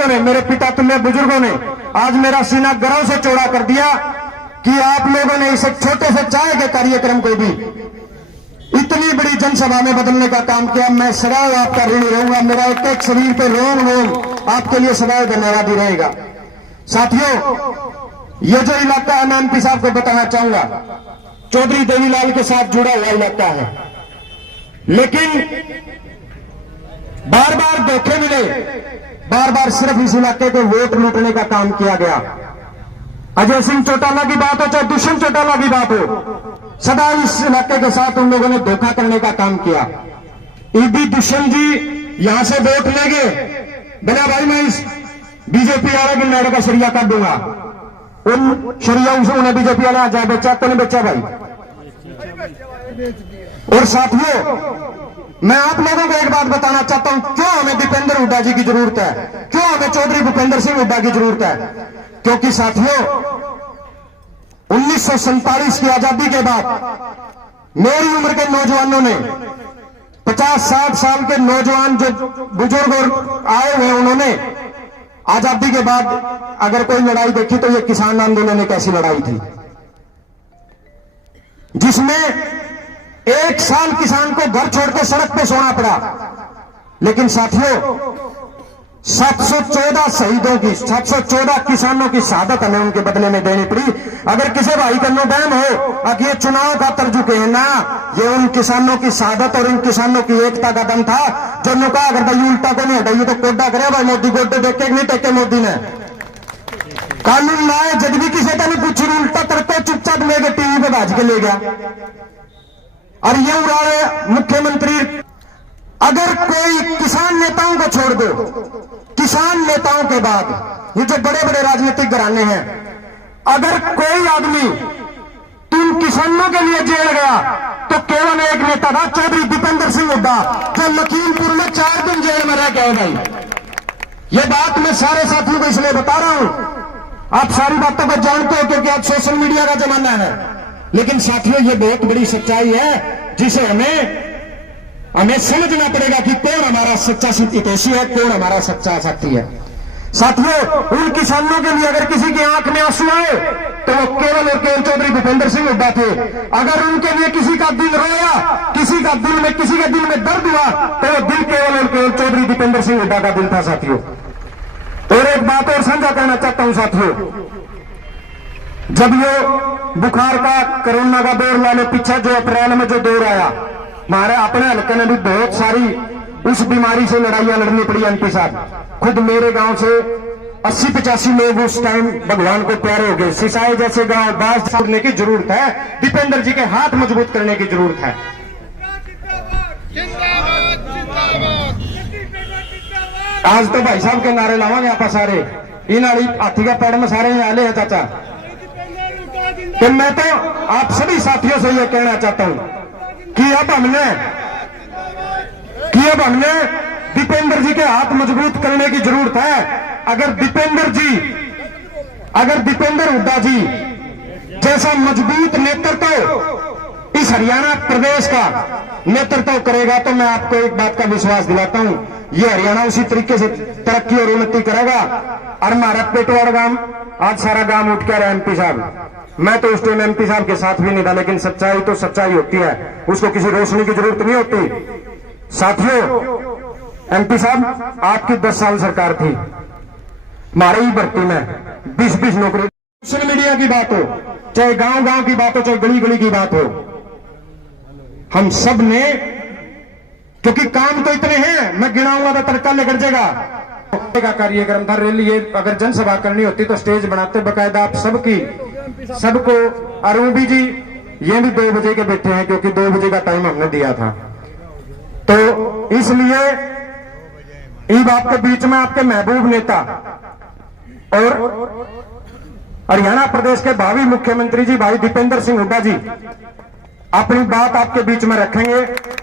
साथियों ने, मेरे पिता तुल्य बुजुर्गों ने आज मेरा सीना गर्व से चौड़ा कर दिया कि आप लोगों ने इस छोटे से चाय के कार्यक्रम को भी इतनी बड़ी जनसभा में बदलने का काम किया। मैं सदैव आपका ऋणी रहूंगा। मेरा एक एक शरीर पे रोम रोम आपके लिए सदैव धन्यवादी रहेगा। साथियों, ये जो इलाका है, मैं एमपी साहब को बताना चाहूंगा, चौधरी देवीलाल के साथ जुड़ा हुआ इलाका है, लेकिन बार बार धोखे मिले, बार बार सिर्फ इस इलाके को वोट लूटने का काम किया गया। अजय सिंह चौटाला की बात हो चाहे दुष्यंत चौटाला की बात हो, सदा इस इलाके के साथ उन लोगों ने धोखा करने का काम किया। ईडी दुष्यंत जी यहां से वोट लेंगे, बिना भाई मैं इस बीजेपी वाले की नाड़े का सरिया कर दूंगा, उन शरिया से उन्हें बीजेपी वाला जाए बेचा तो नहीं बेचा भाई। और साथियों, मैं आप लोगों को एक बात बताना चाहता हूं, क्यों हमें दीपेंद्र हुड्डा जी की जरूरत है, क्यों हमें चौधरी भूपेंद्र सिंह हुड्डा की जरूरत है। क्योंकि साथियों, 1947 की आजादी के बाद मेरी उम्र के नौजवानों ने, 50-60 साल के नौजवान जो बुजुर्ग और आए हुए, उन्होंने आजादी के बाद अगर कोई लड़ाई देखी तो ये किसान आंदोलन एक ऐसी लड़ाई थी जिसमें 1 साल किसान को घर छोड़ के सड़क पे सोना पड़ा। लेकिन साथियों, 714 शहीदों की, 714 किसानों की शहादत हमें उनके बदले में देनी पड़ी। अगर किसी भाई का नुबैन हो कि ये चुनाव का तर्जु के है ना, ये उन किसानों की शहादत और इन किसानों की एकता का दम था जो नुका अगर भाई उल्टा को नहीं हटाइए तो कोड्डा करे भाई मोदी, गोड्डे देखे नहीं टेके मोदी ने कानून लाए, जब भी किसी का नहीं पूछी उल्टा करके चुपचाप लेके टीवी पे भाज के ले गया। और ये उड़ाए मुख्यमंत्री। अगर कोई किसान नेताओं को छोड़ दो, किसान नेताओं के बाद ये जो बड़े बड़े राजनीतिक घराने हैं, अगर कोई आदमी तीन किसानों के लिए जेल गया तो केवल एक नेता था, चौधरी दीपेंद्र सिंह हुड्डा, जो लखीमपुर में 4 दिन जेल में रह गए भाई। ये बात मैं सारे साथियों को इसलिए बता रहा हूं, आप सारी बातों को जानते हो क्योंकि आज सोशल मीडिया का जमाना है। लेकिन साथियों, ये बहुत बड़ी सच्चाई है जिसे हमें समझना पड़ेगा कि कौन हमारा सच्चा हितैषी है, कौन हमारा सच्चा साथी है। साथियों, उन किसानों के लिए अगर किसी की आंख में आंसू आए तो वो केवल और केवल चौधरी भूपेंद्र सिंह हुड्डा थे। अगर उनके लिए किसी का दिल रोया, किसी के दिल में दर्द हुआ तो वो दिल केवल और केवल चौधरी दीपेंद्र सिंह हुड्डा का दिल था। साथियों, और एक बात और साझा करना चाहता हूं साथियों, जब ये बुखार का, कोरोना का दौर लाने पीछे जो अप्रैल में जो दौर आया, हमारे अपने हल्के में भी बहुत सारी उस बीमारी से लड़ाइयां लड़नी पड़ी। एमपी साहब, खुद मेरे गांव से 80-85 लोग उस टाइम भगवान को प्यारे हो गए। सिसाई जैसे गांव बास छोड़ने की जरूरत है, दीपेंद्र जी के हाथ मजबूत करने की जरूरत है। आज तो भाई साहब के नारे लावांगे आप सारे, इन आड़ी हाथी का पेड़ में सारे यहाँ आले हैं चाचा। तो मैं तो आप सभी साथियों से यह कहना चाहता हूं कि अब हमने दीपेंद्र जी के हाथ मजबूत करने की जरूरत है। अगर दीपेंद्र हुड्डा जी जैसा मजबूत नेतृत्व इस हरियाणा प्रदेश का नेतृत्व करेगा तो मैं आपको एक बात का विश्वास दिलाता हूं, ये हरियाणा उसी तरीके से तरक्की और उन्नति करेगा। और हमारा पेटवाड़ गांव आज सारा गांव उठ कर एमपी साहब, मैं तो उस टाइम एमपी साहब के साथ भी नहीं था, लेकिन सच्चाई तो सच्चाई होती है, उसको किसी रोशनी की जरूरत नहीं होती। साथियों, एमपी साहब आपकी 10 साल सरकार थी, हमारी ही भर्ती में 20-20 नौकरी। सोशल मीडिया की बात हो, चाहे गांव-गांव की बात हो, चाहे गली-गली की बात हो, हम सब ने, क्योंकि काम तो इतने हैं, मैं गिनाऊंगा तो तड़का लेकर जाएगा का कार्यक्रम था, रैली। अगर जनसभा करनी होती तो स्टेज बनाते बकायदा आप सबको। अरूबी जी ये भी 2 बजे के बैठे हैं क्योंकि 2 बजे का टाइम हमने दिया था, तो इसलिए इन बात के बीच में आपके महबूब नेता और हरियाणा प्रदेश के भावी मुख्यमंत्री जी भाई दीपेंद्र सिंह हुड्डा जी अपनी बात आपके बीच में रखेंगे।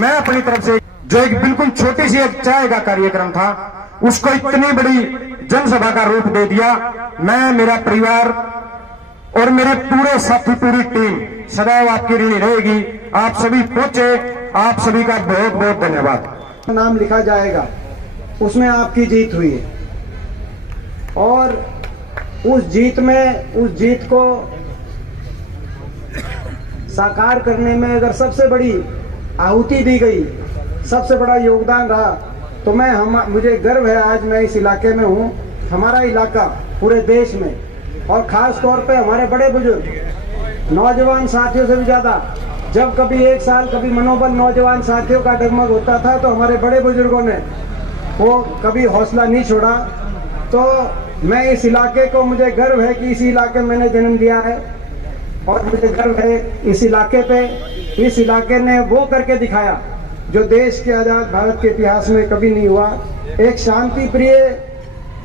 मैं अपनी तरफ से जो एक बिल्कुल छोटी सी एक चाय का कार्यक्रम था, उसको इतनी बड़ी जनसभा का रूप दे दिया। मैं, मेरा परिवार और मेरे पूरे साथी, पूरी टीम सदैव आपकी ऋणी रहेगी। आप सभी पहुंचे, आप सभी का बहुत बहुत धन्यवाद। नाम लिखा जाएगा, उसमें आपकी जीत हुई है। और उस जीत को साकार करने में अगर सबसे बड़ी आहुति दी गई, सबसे बड़ा योगदान रहा, तो मुझे गर्व है आज मैं इस इलाके में हूँ। हमारा इलाका पूरे देश में और ख़ास तौर पे हमारे बड़े बुजुर्ग नौजवान साथियों से भी ज़्यादा, जब कभी एक साल कभी मनोबल नौजवान साथियों का डगमग होता था तो हमारे बड़े बुजुर्गों ने वो कभी हौसला नहीं छोड़ा। तो मैं इस इलाके को, मुझे गर्व है कि इसी इलाके में मैंने जन्म लिया है और मुझे गर्व है इस इलाके पे। इस इलाके ने वो करके दिखाया जो देश के आज़ाद भारत के इतिहास में कभी नहीं हुआ, एक शांति प्रिय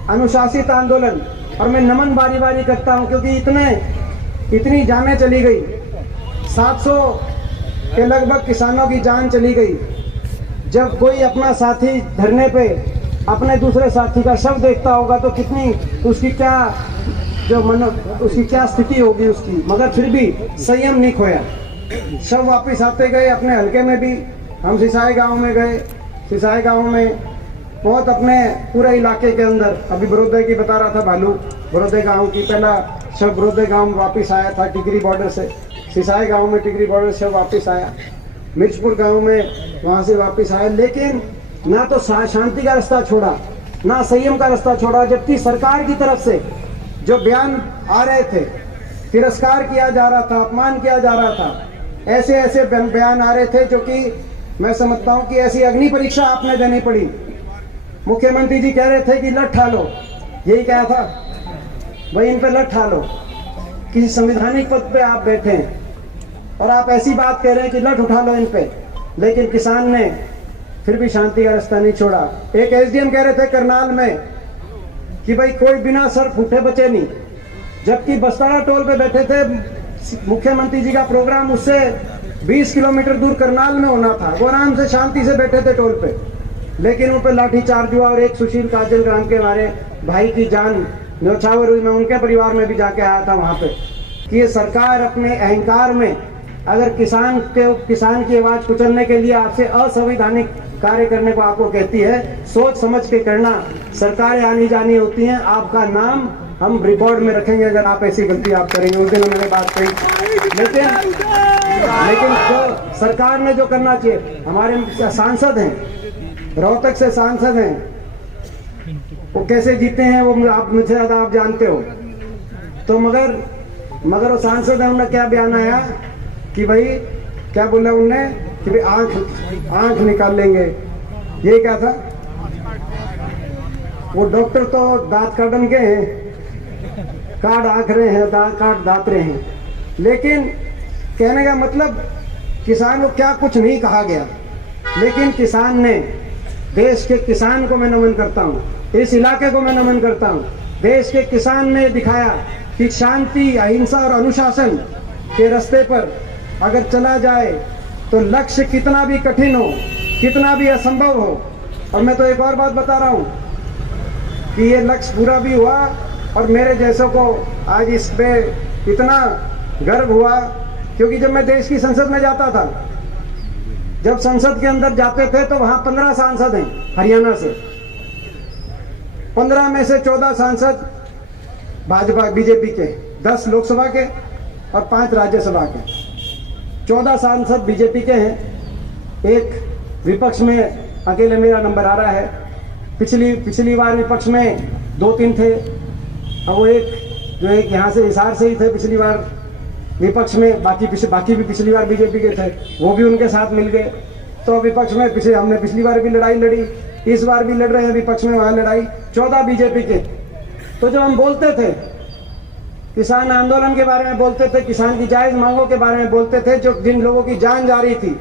अनुशासित आंदोलन। और मैं नमन बारी बारी करता हूँ क्योंकि इतनी जानें चली गई, 700 के लगभग किसानों की जान चली गई। जब कोई अपना साथी धरने पे अपने दूसरे साथी का शव देखता होगा तो कितनी उसकी क्या स्थिति होगी उसकी, मगर फिर भी संयम नहीं खोया। शव वापस आते गए। अपने हलके में भी हम सिसाई गांव में गए, सिसाई गांव में बहुत अपने पूरे इलाके के अंदर, अभी बरोदे की बता रहा था भालू, बरोदे गांव की पहला शव बरोदे गांव में वापस आया था टिकरी बॉर्डर से, सिसाई गांव में टिकरी बॉर्डर से वापस आया, मिर्चपुर गांव में वहां से वापस आया। लेकिन ना तो शांति का रास्ता छोड़ा, ना संयम का रास्ता छोड़ा, जबकि सरकार की तरफ से जो बयान आ रहे थे, तिरस्कार किया जा रहा था, अपमान किया जा रहा था, ऐसे बयान आ रहे थे जो कि मैं समझता हूं कि ऐसी अग्नि परीक्षा आपने देनी पड़ी। मुख्यमंत्री जी कह रहे थे कि लठ ठालो, यही कहा था भाई, इन पे लठ ठालो। किसी संवैधानिक पद पे आप बैठे हैं और आप ऐसी बात कह रहे हैं कि लठ उठा लो इन पे, लेकिन किसान ने फिर भी शांति का रास्ता नहीं छोड़ा। एक एसडीएम कह रहे थे करनाल में कि भाई कोई बिना सर फूटे बचे नहीं, जबकि बस्तारा टोल पे बैठे थे। मुख्यमंत्री जी का प्रोग्राम उससे 20 किलोमीटर दूर करनाल में होना था, वो आराम से शांति से बैठे थे टोल पे, लेकिन उन पे लाठीचार्ज हुआ और एक सुशील काजल ग्राम के हमारे भाई की जान न्यौछावर हुई। मैं उनके परिवार में भी जाके आया था वहां पे कि ये सरकार अपने अहंकार में अगर किसान की आवाज कुचलने के लिए आपसे असंवैधानिक कार्य करने को आपको कहती है, सोच समझ के करना। सरकारें आनी जानी होती हैं, आपका नाम हम रिकॉर्ड में रखेंगे अगर आप ऐसी गलती आप करेंगे। उस दिन मैंने बात कही, लेकिन जो सरकार ने जो करना चाहिए, हमारे सांसद हैं, रोहतक से सांसद हैं, वो कैसे जीते हैं वो आप मुझसे ज्यादा आप जानते हो। तो मगर वो सांसद है, उन्होंने क्या बयान आया कि भाई क्या बोला उनने कि भाई आंख निकाल लेंगे, ये क्या था। वो डॉक्टर तो दांत काटन के हैं, काट आंख रहे हैं, काट दांत रहे हैं, लेकिन कहने का मतलब किसान को क्या कुछ नहीं कहा गया। लेकिन किसान ने, देश के किसान को मैं नमन करता हूँ, इस इलाके को मैं नमन करता हूँ। देश के किसान ने दिखाया कि शांति, अहिंसा और अनुशासन के रास्ते पर अगर चला जाए तो लक्ष्य कितना भी कठिन हो, कितना भी असंभव हो। और मैं तो एक और बात बता रहा हूँ कि ये लक्ष्य पूरा भी हुआ और मेरे जैसों को आज इस पे इतना गर्व हुआ, क्योंकि जब मैं देश की संसद में जाता था, जब संसद के अंदर जाते थे तो वहां 15 सांसद हैं हरियाणा से, 15 में से 14 सांसद भाजपा बीजेपी के, 10 लोकसभा के और 5 राज्यसभा के, 14 सांसद बीजेपी के हैं। एक विपक्ष में अकेले मेरा नंबर आ रहा है। पिछली बार विपक्ष में 2-3 थे, अब वो एक यहाँ से हिसार से ही थे पिछली बार विपक्ष में, बाकी भी पिछली बार बीजेपी के थे, वो भी उनके साथ मिल गए। तो विपक्ष में हमने पिछली बार भी लड़ाई लड़ी, इस बार भी लड़ रहे हैं विपक्ष में, वहाँ लड़ाई 14 बीजेपी के। तो जब हम बोलते थे किसान आंदोलन के बारे में, बोलते थे किसान की जायज मांगों के बारे में, बोलते थे जो जिन लोगों की जान जा रही थी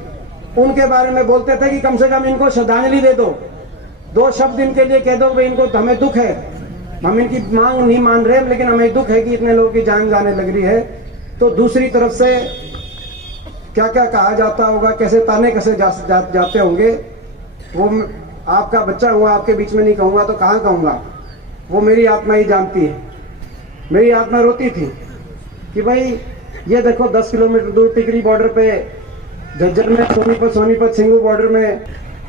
उनके बारे में, बोलते थे कि कम से कम इनको श्रद्धांजलि दे दो, 2 शब्द इनके लिए कह दो भाई इनको, हमें दुख है, हम इनकी मांग नहीं मान रहे, लेकिन हमें दुख है कि इतने लोगों की जान जाने लग रही है। तो दूसरी तरफ से क्या क्या कहा जाता होगा, कैसे ताने कैसे जाते होंगे, वो आपका बच्चा हुआ, आपके बीच में नहीं कहूँगा तो कहाँ कहूँगा, वो मेरी आत्मा ही जानती है। मेरी आत्मा रोती थी कि भाई ये देखो 10 किलोमीटर दूर टिकरी बॉर्डर पे, झज्जर में सोनीपत सिंगू बॉर्डर में,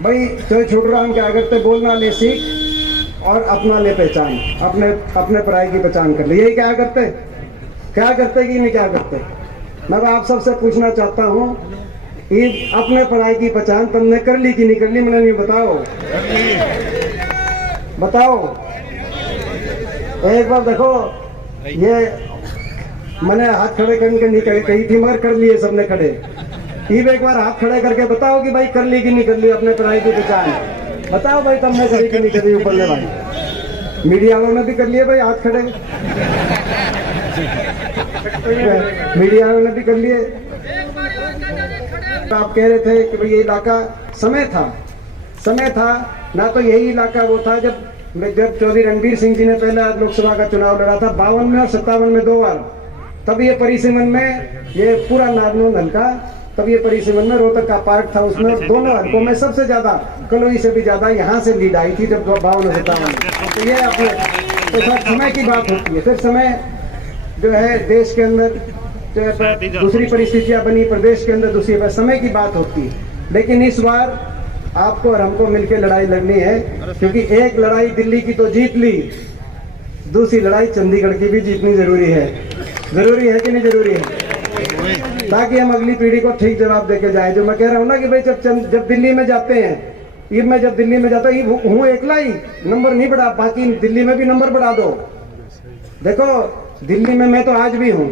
भाई तो छोड़ रहा हूँ क्या अगर ते बोलना ले सीख और अपना ले पहचान, अपने अपने पराई की पहचान कर ले। यही क्या करते कि नहीं क्या करते? मैं आप सबसे पूछना चाहता हूँ, ये अपने पराई की पहचान तुमने कर ली कि नहीं कर ली? मैंने नहीं, बताओ। एक बार देखो, ये मैंने हाथ खड़े करके नहीं कही थी, मगर कर लिए सबने खड़े। एक बार हाथ खड़े करके बताओ कि भाई कर ली कि नहीं कर ली अपने पराई की पहचान? बताओ भाई, तुमने करी कि नहीं करी? ऊपर ले भाई, मीडिया वालों ने भी कर लिए भाई हाथ खड़े, मीडिया वालों ने भी कर लिए। आप कह रहे थे कि भाई ये इलाका समय था ना, तो यही इलाका वो था जब चौधरी रणबीर सिंह जी ने पहला लोकसभा का चुनाव लड़ा था 52 में और 57 में 2 बार। तब ये परिसीमन में ये पूरा नारनौल हल्का, तब ये परिसीमन में रोहतक का पार्ट था, उसमें दोनों हल्कों में सबसे ज्यादा, कलोई से भी ज्यादा यहाँ से लीड आई थी जब 52 और 57 में। तो ये अपने तो समय की बात होती है। फिर समय जो है देश के अंदर जो है दूसरी परिस्थितियां बनी, प्रदेश के अंदर दूसरी, समय की बात होती है। लेकिन इस बार आपको और हमको मिलकर लड़ाई लड़नी है, क्योंकि एक लड़ाई दिल्ली की तो जीत ली, दूसरी लड़ाई चंडीगढ़ की भी जीतनी जरूरी है कि नहीं जरूरी है? ताकि हम अगली पीढ़ी को ठीक जवाब देके जाए। जो मैं कह रहा हूँ ना कि भाई जब दिल्ली में जाते हैं, मैं जब दिल्ली में जाता हूँ एकला ही नंबर नहीं बढ़ा, बाकी दिल्ली में भी नंबर बढ़ा दो। देखो दिल्ली में मैं तो आज भी हूँ,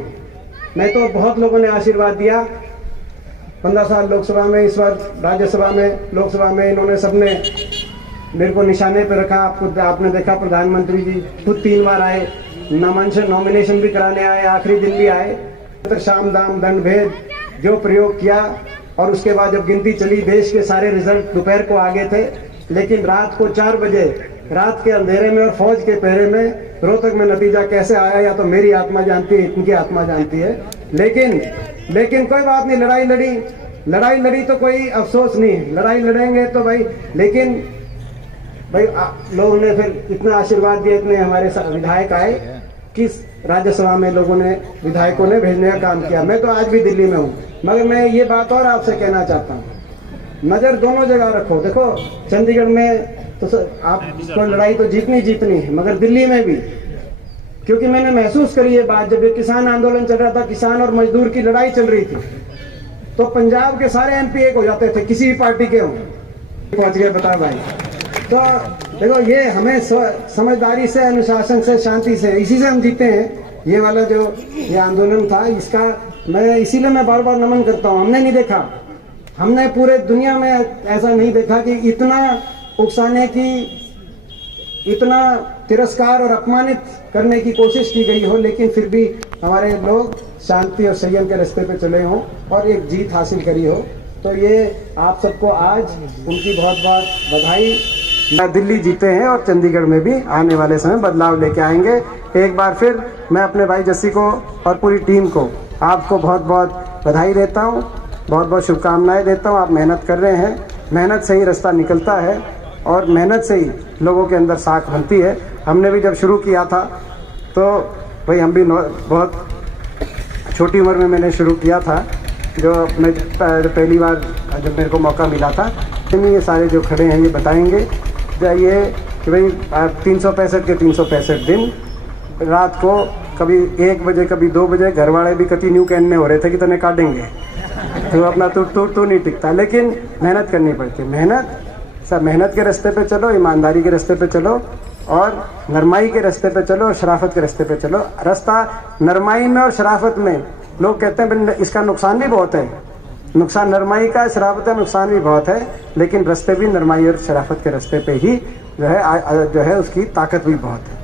मैं तो बहुत लोगों ने आशीर्वाद दिया 15 साल लोकसभा में, इस बार राज्यसभा में, लोकसभा में इन्होंने सबने मेरे को निशाने पे रखा। आपने देखा प्रधानमंत्री जी खुद 3 बार आए, नॉमिनेशन भी कराने आए, आखिरी दिन भी आए। शाम दाम दंड भेद जो प्रयोग किया, और उसके बाद जब गिनती चली, देश के सारे रिजल्ट दोपहर को आ गए थे, लेकिन रात को 4 बजे रात के अंधेरे में और फौज के पहरे में रोहतक में नतीजा कैसे आया, या तो मेरी आत्मा जानती है, इनकी आत्मा जानती है। लेकिन कोई बात नहीं, लड़ाई लड़ी तो कोई अफसोस नहीं है, लड़ाई लड़ेंगे तो भाई। लेकिन भाई लोगों ने फिर इतना आशीर्वाद दिया, इतने हमारे विधायक आए कि राज्यसभा में विधायकों ने भेजने का काम किया। मैं तो आज भी दिल्ली में हूँ, मगर मैं ये बात और आपसे कहना चाहता हूँ, नजर दोनों जगह रखो। देखो चंडीगढ़ में तो आपको लड़ाई तो जीतनी है, मगर दिल्ली में भी, क्योंकि मैंने महसूस करी ये बात, जब ये किसान आंदोलन चल रहा था, किसान और मजदूर की लड़ाई चल रही थी, तो पंजाब के सारे MP एक हो जाते थे, किसी भी पार्टी के हों। पहुंच गए, बता भाई। तो देखो ये हमें समझदारी से, अनुशासन से, शांति से, इसी से हम जीते हैं। ये वाला जो ये आंदोलन था, इसका मैं इसीलिए मैं बार बार नमन करता हूँ। हमने नहीं देखा, हमने पूरे दुनिया में ऐसा नहीं देखा कि इतना उकसाने की, इतना तिरस्कार और अपमानित करने की कोशिश की गई हो, लेकिन फिर भी हमारे लोग शांति और संयम के रास्ते पे चले हों और एक जीत हासिल करी हो। तो ये आप सबको आज उनकी बहुत बहुत बधाई। दिल्ली जीते हैं और चंडीगढ़ में भी आने वाले समय बदलाव लेके आएंगे। एक बार फिर मैं अपने भाई जस्सी को और पूरी टीम को, आपको बहुत बहुत बधाई देता हूँ, बहुत बहुत शुभकामनाएं देता हूँ। आप मेहनत कर रहे हैं, मेहनत से ही रास्ता निकलता है और मेहनत से ही लोगों के अंदर साख बनती है। हमने भी जब शुरू किया था तो भाई हम भी बहुत छोटी उम्र में मैंने शुरू किया था, जो मैं पहली बार जब मेरे को मौका मिला था। ये सारे जो खड़े हैं ये बताएंगे ये कि भाई 365 के 365 दिन रात को कभी 1 बजे कभी 2 बजे घर वाले भी कति न्यू कहने हो रहे थे कि तने काटेंगे, तो अपना तो नहीं टिकता। लेकिन मेहनत करनी पड़ती है, मेहनत के रास्ते पे चलो, ईमानदारी के रास्ते पे चलो और नरमाई के रास्ते पे चलो और शराफत के रास्ते पे चलो। रास्ता नरमाई में और शराफत में लोग कहते हैं इसका नुकसान भी बहुत है, नुकसान नरमाई का, शराफत का नुकसान भी बहुत है, लेकिन रास्ते भी नरमाई और शराफत के रास्ते पे ही जो है उसकी ताकत भी बहुत है।